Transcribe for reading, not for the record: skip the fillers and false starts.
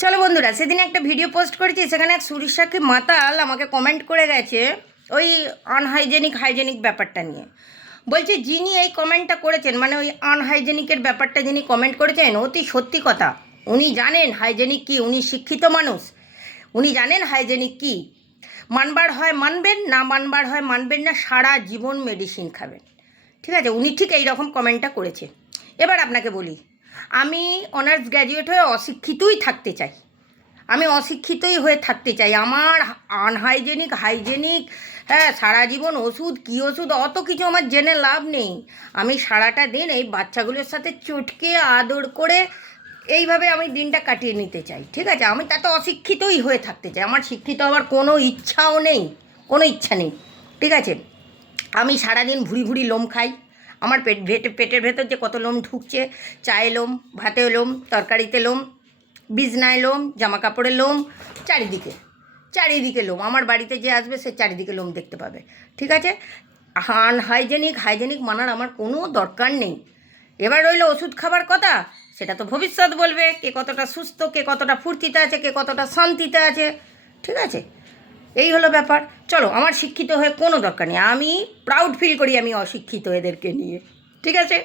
চলো বন্ধুরা, সেদিন একটা ভিডিও পোস্ট করেছি, সেখানে এক সুরিশাকে মাতাল আমাকে কমেন্ট করে গেছে ওই হাইজেনিক ব্যাপারটা নিয়ে। বলছে যিনি এই কমেন্টটা করেছেন, মানে ওই আনহাইজেনিকের ব্যাপারটা যিনি কমেন্ট করেছেন, অতি সত্যি কথা। উনি জানেন হাইজেনিক কী, উনি শিক্ষিত মানুষ, উনি জানেন হাইজেনিক কী। মানবার হয় মানবেন, না মানবার হয় মানবেন না, সারা জীবন মেডিসিন খাবেন। ঠিক আছে, উনি ঠিক এই রকম কমেন্টটা করেছে। এবার আপনাকে বলি, আমি অনার্স গ্র্যাজুয়েট হয়ে অশিক্ষিতই থাকতে চাই, আমি অশিক্ষিতই হয়ে থাকতে চাই। আমার হাইজেনিক, হ্যাঁ, সারা জীবন ওষুধ কী ওষুধ অত কিছু আমার জেনে লাভ নেই। আমি সারাটা দিন এই বাচ্চাগুলোর সাথে চটকে আদর করে এইভাবে আমি দিনটা কাটিয়ে নিতে চাই। ঠিক আছে, আমি তাতে অশিক্ষিতই হয়ে থাকতে চাই, আমার শিক্ষিত হওয়ার কোনো ইচ্ছাও নেই, কোনো ইচ্ছা নেই। ঠিক আছে, আমি সারাদিন ভুড়ি ভুড়ি লোম খাই, আমার পেটের ভেতর যে কত লোম ঢুকছে, চায়ে লোম, ভাতে লোম, তরকারিতে লোম, বিছনায় লোম, জামা কাপড়ের লোম, চারিদিকে চারিদিকে লোম। আমার বাড়িতে যে আসবে সে চারিদিকে লোম দেখতে পাবে। ঠিক আছে, হাইজেনিক মানার আমার কোনো দরকার নেই। এবার রইল ওষুধ খাবার কথা, সেটা তো ভবিষ্যৎ বলবে কে কতটা সুস্থ, কে কতটা ফুর্তিতে আছে, কে কতটা শান্তিতে আছে। ঠিক আছে, এই হলো ব্যাপার। চলো, আমার শিক্ষিত হয়ে কোনো দরকার নেই, আমি প্রাউড ফিল করি আমি অশিক্ষিত এদেরকে নিয়ে। ঠিক আছে।